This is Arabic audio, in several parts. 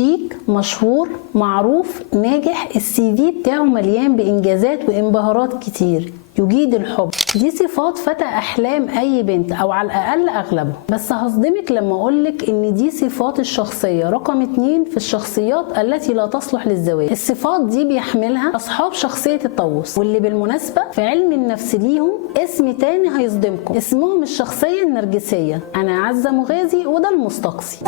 شيك، مشهور، معروف، ناجح، السي في بتاعه مليان بإنجازات وانبهارات كتير، يجيد الحب. دي صفات فتى احلام اي بنت او على الاقل اغلبهم. بس هصدمك لما اقولك ان دي صفات الشخصيه رقم 2 في الشخصيات التي لا تصلح للزواج. الصفات دي بيحملها اصحاب شخصيه الطاووس، واللي بالمناسبه في علم النفس ليهم اسم تاني هيصدمكم، اسمهم الشخصيه النرجسيه. انا عزة مغازي وده المستقصي.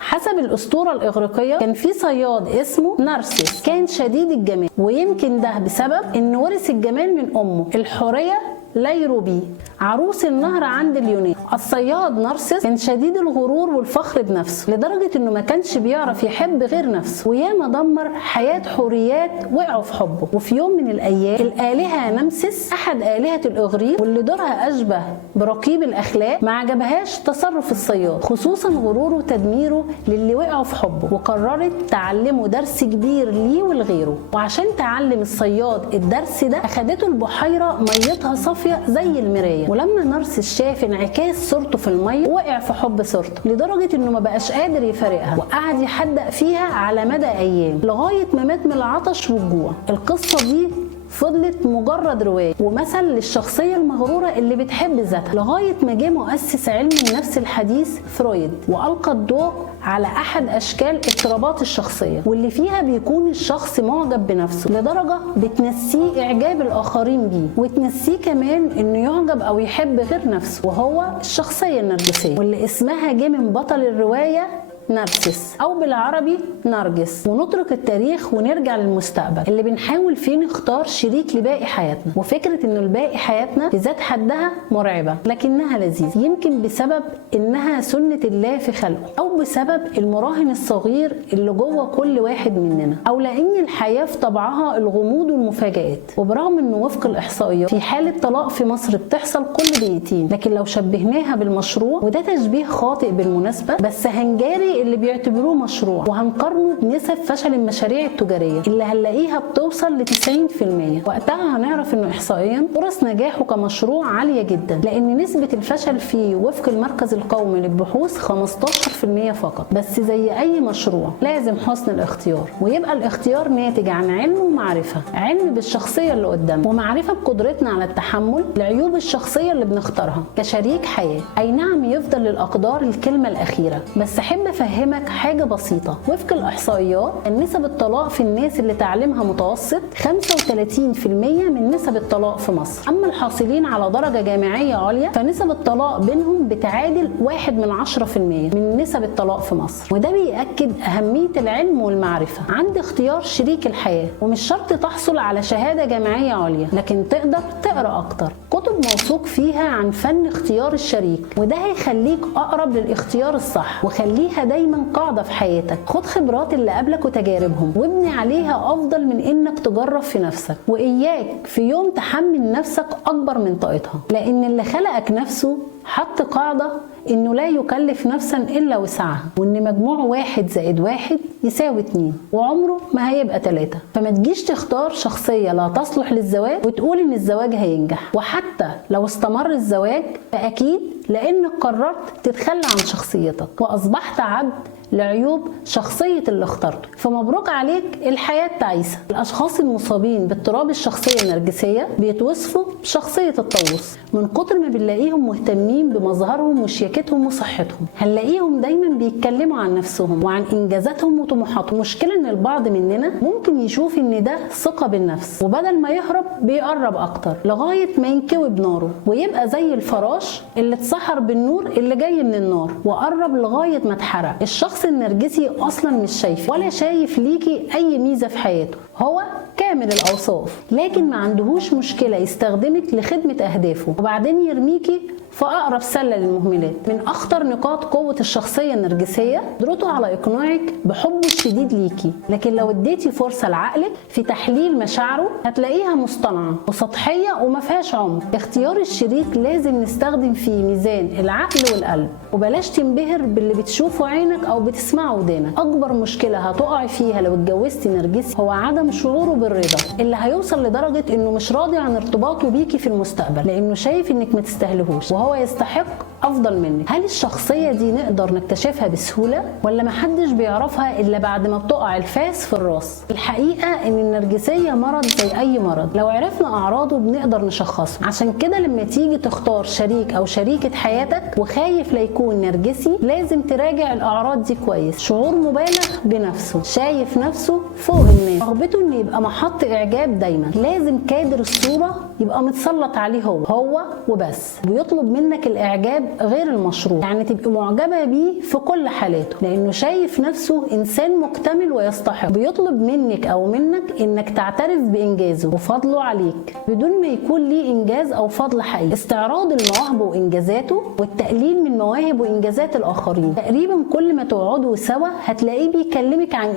حسب الأسطورة الإغريقية كان في صياد اسمه نارسيس، كان شديد الجمال، ويمكن ده بسبب إنه ورث الجمال من أمه الحورية ليروبي، عروس النهر عند اليونان. الصياد نارسيس كان شديد الغرور والفخر بنفسه لدرجة انه ما كانش بيعرف يحب غير نفسه، وياما دمر حياة حوريات وقعوا في حبه. وفي يوم من الايام الالهة نمسيس احد آلهة الاغريق واللي دورها اشبه برقيب الاخلاق ما عجبهاش تصرف الصياد، خصوصا غروره وتدميره للي وقعوا في حبه، وقررت تعلمه درس كبير ليه ولغيره. وعشان تعلم الصياد الدرس ده اخدته البحيرة ميتها صافية زي المراية، ولما نارسيس شاف انعكاس صورته في الميه وقع في حب صورته لدرجه انه ما بقاش قادر يفارقها، وقعد يحدق فيها على مدى ايام لغايه ما مات من العطش والجوع. القصه دي فضلت مجرد روايه ومثل للشخصيه المغروره اللي بتحب ذاتها، لغايه ما جه مؤسس علم النفس الحديث فرويد والقى الضوء على احد اشكال اضطرابات الشخصيه، واللي فيها بيكون الشخص معجب بنفسه لدرجه بتنسيه اعجاب الاخرين بيه، وتنسيه كمان انه يعجب او يحب غير نفسه، وهو الشخصيه النرجسيه، واللي اسمها جه من بطل الروايه نارسيس او بالعربي نرجس. ونترك التاريخ ونرجع للمستقبل اللي بنحاول فيه نختار شريك لباقي حياتنا. وفكره انه الباقي حياتنا بذات حدها مرعبه لكنها لذيذه، يمكن بسبب انها سنه الله في خلقه، او بسبب المراهن الصغير اللي جوه كل واحد مننا، او لان الحياه في طبعها الغموض والمفاجآت. وبرغم انه وفق الاحصائيات في حاله طلاق في مصر بتحصل كل دقيقتين، لكن لو شبهناها بالمشروع، وده تشبيه خاطئ بالمناسبه، بس هنجاري اللي بيعتبروه مشروع وهنقارنه بنسب فشل المشاريع التجاريه اللي هنلاقيها بتوصل ل 90%، وقتها هنعرف انه احصائيا فرص نجاحه كمشروع عاليه جدا، لان نسبه الفشل فيه وفق المركز القومي للبحوث 15% فقط. بس زي اي مشروع لازم حسن الاختيار، ويبقى الاختيار ناتج عن علم ومعرفه، علم بالشخصيه اللي قدامنا ومعرفه بقدرتنا على التحمل لعيوب الشخصيه اللي بنختارها كشريك حياه. اي نعم يفضل للاقدار الكلمه الاخيره، بس احب افهمك حاجه بسيطه. وفق الاحصائيات نسب الطلاق في الناس اللي تعليمها متوسط 35% من نسب الطلاق في مصر، اما الحاصلين على درجه جامعيه عليا فنسب الطلاق بينهم بتعادل 1/10% من نسب الطلاق في مصر. وده بيأكد اهميه العلم والمعرفه عند اختيار شريك الحياه، ومش شرط تحصل على شهاده جامعيه عليا، لكن تقدر تقرا اكتر كتب موثوق فيها عن فن اختيار الشريك، وده هيخليك اقرب للاختيار الصح. وخليها دايما قاعده في حياتك، خد خبرات اللي قبلك وتجاربهم وابني عليها افضل من انك تجرب في نفسك. واياك في يوم تحمل نفسك اكبر من طاقتها، لان اللي خلقك نفسه حط قاعده انه لا يكلف نفسا الا وسعها، وان مجموع 1 زائد 1 يساوي 2، وعمره ما هيبقى 3. فما تجيش تختار شخصيه لا تصلح للزواج وتقول ان الزواج هينجح، وحتى لو استمر الزواج فاكيد لانك قررت تتخلى عن شخصيتك واصبحت عبد لعيوب شخصية اللي اخترته. فمبروك عليك، الحياة تعيسة. الأشخاص المصابين باضطراب الشخصية النرجسية بيتوصفوا بشخصية الطاووس، من كتر ما بنلاقيهم مهتمين بمظهرهم وشياكتهم وصحتهم. هنلاقيهم دايما بيتكلموا عن نفسهم وعن إنجازاتهم وطموحاتهم. المشكلة إن البعض مننا ممكن يشوف إن ده ثقة بالنفس، وبدل ما يهرب بيقرب أكتر لغاية ما ينكوي بناره ويبقى زي الفراش اللي اتسحر بالنور اللي جاي من النار وقرب لغاية ما اتحرق. الشخص النرجسي اصلا مش شايف ولا شايف ليكي اي ميزه في حياته، هو كامل الاوصاف، لكن ما عندهوش مشكله يستخدمك لخدمه اهدافه وبعدين يرميكي في اقرب سله للمهملات. من اخطر نقاط قوه الشخصيه النرجسيه قدرته على اقناعك بحبه الشديد ليكي، لكن لو اديتي فرصه لعقلك في تحليل مشاعره هتلاقيها مصطنعه وسطحيه وما فيهاش عمق. اختيار الشريك لازم نستخدم فيه ميزان العقل والقلب، وبلاش تنبهر باللي بتشوفه عينك او بتسمعه ودانك. اكبر مشكله هتقعي فيها لو اتجوزتي نرجسي هو عدم شعوره بالرضا، اللي هيوصل لدرجه انه مش راضي عن ارتباطه بيكي في المستقبل لانه شايف انك ما تستاهلهوش، وهو وهو يستحق افضل منك. هل الشخصيه دي نقدر نكتشفها بسهوله ولا محدش بيعرفها الا بعد ما بتقع الفاس في الراس؟ الحقيقه ان النرجسيه مرض زي اي مرض، لو عرفنا اعراضه بنقدر نشخصه. عشان كده لما تيجي تختار شريك او شريكه حياتك وخايف لا يكون نرجسي، لازم تراجع الاعراض دي كويس. شعور مبالغ بنفسه، شايف نفسه فوق الناس، رغبته انه يبقى محط اعجاب دايما، لازم كادر الصوره يبقى متسلط عليه هو وبس، ويطلب منك الاعجاب غير المشروع، يعني تبقى معجبه بيه في كل حالاته، لانه شايف نفسه انسان مكتمل ويستحق. بيطلب منك او منك انك تعترف بانجازه وفضله عليك بدون ما يكون ليه انجاز او فضل حقيقي. استعراض المواهب وانجازاته والتقليل من مواهب وانجازات الاخرين. تقريبا كل ما تقعدوا سوا هتلاقيه بيكلمك عن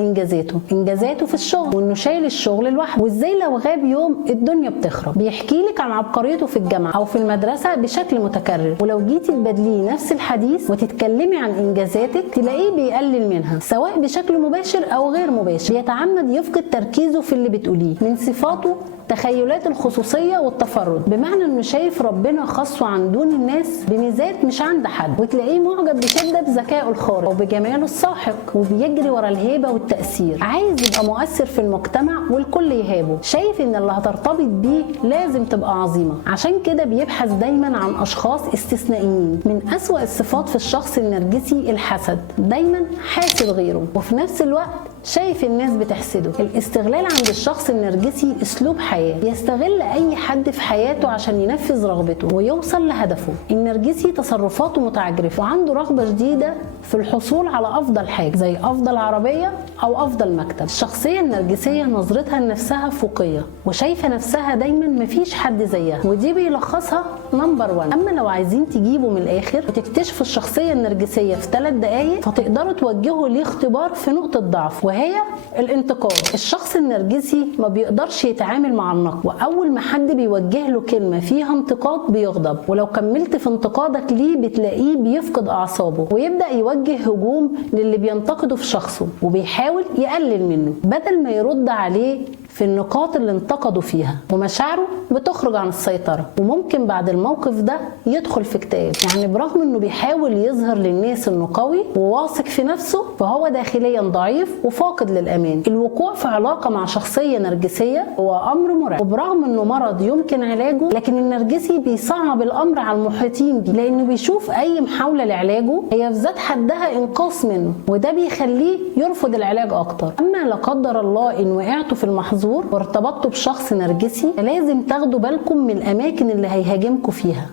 انجازاته في الشغل، وانه شايل الشغل لوحده، وازاي لو غاب يوم الدنيا بتخرب. بيحكي لك عن عبقريته في الجامعه او في المدرسه بشكل متكرر، ولو جيتي تبادليه نفس الحديث وتتكلمي عن انجازاتك تلاقيه بيقلل منها، سواء بشكل مباشر او غير مباشر. بيتعمد يفقد تركيزه في اللي بتقوليه. من صفاته تخيلات الخصوصية والتفرد، بمعنى انه شايف ربنا خاصه عن دون الناس بميزات مش عند حد، وتلاقيه معجب بشدة بذكائه الخارق وبجماله الساحق، وبيجري ورا الهيبة والتأثير، عايز يبقى مؤثر في المجتمع والكل يهابه، شايف ان اللي هترتبط بيه لازم تبقى عظيمة. عشان كده بيبحث دايما عن اشخاص استثنائيين. من اسوأ الصفات في الشخص النرجسي الحسد، دايما حاسد غيره وفي نفس الوقت شايف الناس بتحسده. الاستغلال عند الشخص النرجسي اسلوب حياة، يستغل اي حد في حياته عشان ينفذ رغبته ويوصل لهدفه. النرجسي تصرفاته متعجرفة وعنده رغبة شديدة في الحصول على افضل حاجة، زي افضل عربية او افضل مكتب. الشخصية النرجسية نظرتها لنفسها فوقية وشايفة نفسها دايما مفيش حد زيها، ودي بيلخصها نمبر 1. اما لو عايزين تجيبوا من الاخر وتكتشفوا الشخصية النرجسية في 3 دقايق، فتقدروا توجهوا ليه اختبار في نقطة ضعف، وهي الانتقاد. الشخص النرجسي ما بيقدرش يتعامل مع النقد، واول ما حد بيوجه له كلمه فيها انتقاد بيغضب، ولو كملت في انتقادك ليه بتلاقيه بيفقد اعصابه ويبدا يوجه هجوم للي بينتقده في شخصه، وبيحاول يقلل منه بدل ما يرد عليه في النقاط اللي انتقدوا فيها، ومشاعره بتخرج عن السيطره، وممكن بعد الموقف ده يدخل في اكتئاب. يعني برغم انه بيحاول يظهر للناس انه قوي وواثق في نفسه، فهو داخليا ضعيف وفاقد للامان. الوقوع في علاقه مع شخصيه نرجسيه هو امر مرعب، وبرغم انه مرض يمكن علاجه، لكن النرجسي بيصعب الامر على المحيطين بيه، لانه بيشوف اي محاوله لعلاجه هي في ذات حدها انقاص منه، وده بيخليه يرفض العلاج اكتر. اما لا قدر الله ان وقعتوا في المحظور وارتبطتوا بشخص نرجسي، لازم تاخدوا بالكم من الاماكن اللي هيهاجمكم فيها.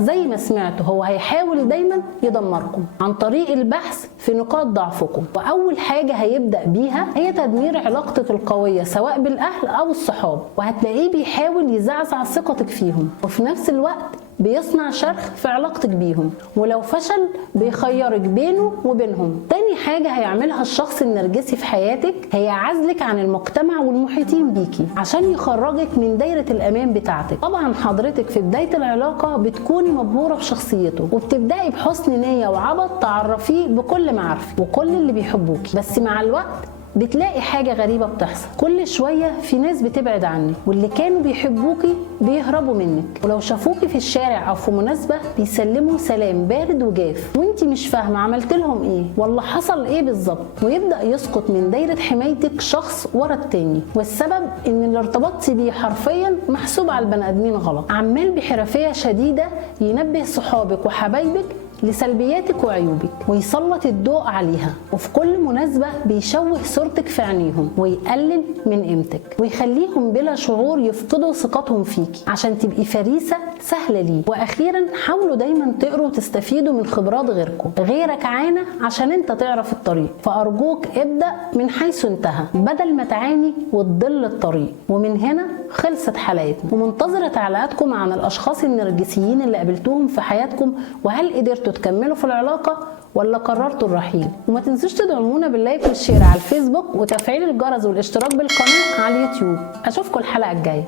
زي ما سمعتوا، هو هيحاول دايما يدمركم عن طريق البحث في نقاط ضعفكم، واول حاجه هيبدا بيها هي تدمير علاقتك القويه سواء بالاهل او الصحاب، وهتلاقيه بيحاول يزعزع ثقتك فيهم، وفي نفس الوقت بيصنع شرخ في علاقتك بيهم، ولو فشل بيخيرك بينه وبينهم. تاني حاجة هيعملها الشخص النرجسي في حياتك هي عزلك عن المجتمع والمحيطين بيكي عشان يخرجك من دايرة الأمان بتاعتك. طبعا حضرتك في بداية العلاقة بتكوني مبهورة بشخصيته، وبتبدأي بحسن نية وعبط تعرفيه بكل معارفك وكل اللي بيحبوكي، بس مع الوقت بتلاقي حاجة غريبة بتحصل. كل شوية في ناس بتبعد عنك، واللي كانوا بيحبوكي بيهربوا منك، ولو شافوكي في الشارع او في مناسبة بيسلموا سلام بارد وجاف، وانتي مش فاهمة عملت لهم ايه ولا حصل ايه بالظبط، ويبدأ يسقط من دايرة حمايتك شخص ورا التاني. والسبب ان اللي ارتبطتي بيه حرفيا محسوب على البني ادمين غلط، عمال بحرفية شديدة ينبه صحابك وحبايبك لسلبياتك وعيوبك ويسلط الضوء عليها، وفي كل مناسبة بيشوه صورتك في عينيهم ويقلل من قيمتك ويخليهم بلا شعور يفقدوا ثقتهم فيكي عشان تبقي فريسة سهلة ليه. واخيرا حاولوا دايما تقروا وتستفيدوا من خبرات غيركم. غيرك عانى عشان انت تعرف الطريق، فارجوك ابدأ من حيث انتهى بدل ما تعاني وتضل الطريق. ومن هنا خلصت حلقتنا، ومنتظرة تعليقاتكم عن الاشخاص النرجسيين اللي قابلتوهم في حياتكم، وهل قدرتوا تكملوا في العلاقة ولا قررتوا الرحيل. وما تنسوش تدعمونا باللايك والشير على الفيسبوك وتفعيل الجرس والاشتراك بالقناة على اليوتيوب. اشوفكم الحلقة الجاية.